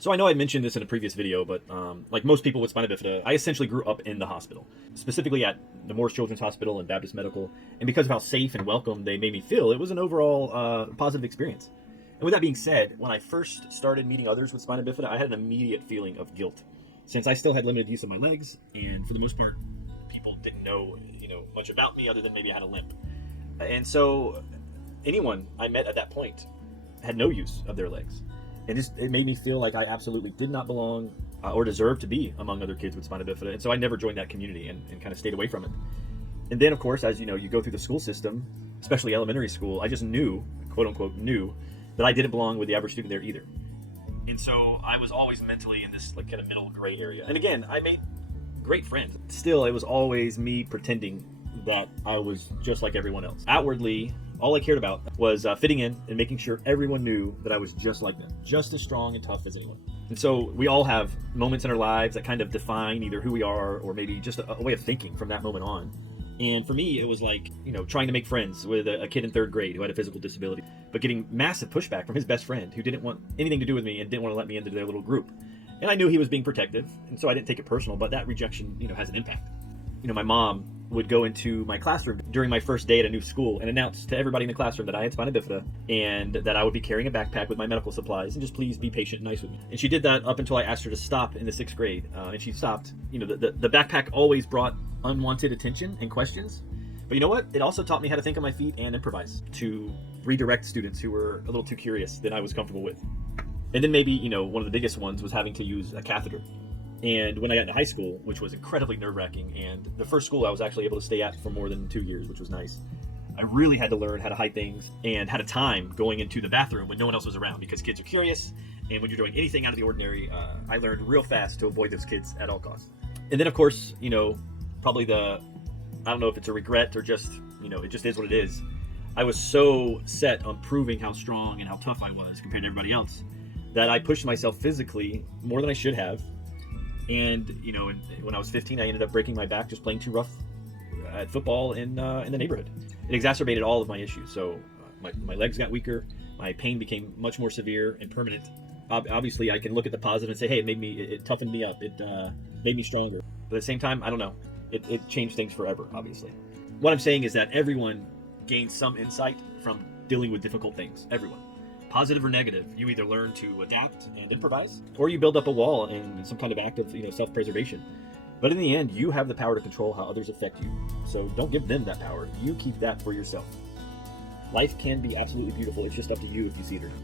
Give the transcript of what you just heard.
So I know I mentioned this in a previous video, but like most people with spina bifida, I essentially grew up in the hospital, specifically at the Morris Children's Hospital and Baptist Medical. And because of how safe and welcome they made me feel, it was an overall positive experience. And with that being said, when I first started meeting others with spina bifida, I had an immediate feeling of guilt, since I still had limited use of my legs, and for the most part, people didn't know, much about me other than maybe I had a limp. And so anyone I met at that point had no use of their legs. And it made me feel like I absolutely did not belong or deserve to be among other kids with spina bifida. And so I never joined that community and kind of stayed away from it. And then, of course, as you know, you go through the school system, especially elementary school, I just knew, quote unquote, knew that I didn't belong with the average student there either. And so I was always mentally in this like kind of middle gray area. And again, I made great friends. Still, it was always me pretending that I was just like everyone else. Outwardly, all I cared about was fitting in and making sure everyone knew that I was just like them, just as strong and tough as anyone. And so we all have moments in our lives that kind of define either who we are or maybe just a way of thinking from that moment on. And for me, it was like, trying to make friends with a kid in third grade who had a physical disability, but getting massive pushback from his best friend who didn't want anything to do with me and didn't want to let me into their little group. And I knew he was being protective, and so I didn't take it personal, but that rejection, has an impact. My mom would go into my classroom during my first day at a new school and announce to everybody in the classroom that I had spina bifida and that I would be carrying a backpack with my medical supplies and just please be patient and nice with me. And she did that up until I asked her to stop in the 6th grade. And she stopped. The backpack always brought unwanted attention and questions. But you know what? It also taught me how to think on my feet and improvise, to redirect students who were a little too curious than I was comfortable with. And then maybe, one of the biggest ones was having to use a catheter. And when I got into high school, which was incredibly nerve-wracking, and the first school I was actually able to stay at for more than 2 years, which was nice, I really had to learn how to hide things and had a time going into the bathroom when no one else was around because kids are curious. And when you're doing anything out of the ordinary, I learned real fast to avoid those kids at all costs. And then, of course, probably I don't know if it's a regret or just, it just is what it is. I was so set on proving how strong and how tough I was compared to everybody else that I pushed myself physically more than I should have. And, when I was 15, I ended up breaking my back just playing too rough at football in the neighborhood. It exacerbated all of my issues. So my legs got weaker. My pain became much more severe and permanent. Obviously, I can look at the positive and say, hey, it toughened me up. It made me stronger. But at the same time, I don't know. It changed things forever, obviously. What I'm saying is that everyone gains some insight from dealing with difficult things. Everyone. Positive or negative, you either learn to adapt and improvise, or you build up a wall in some kind of act of self-preservation. But in the end, you have the power to control how others affect you. So don't give them that power. You keep that for yourself. Life can be absolutely beautiful. It's just up to you if you see it or not.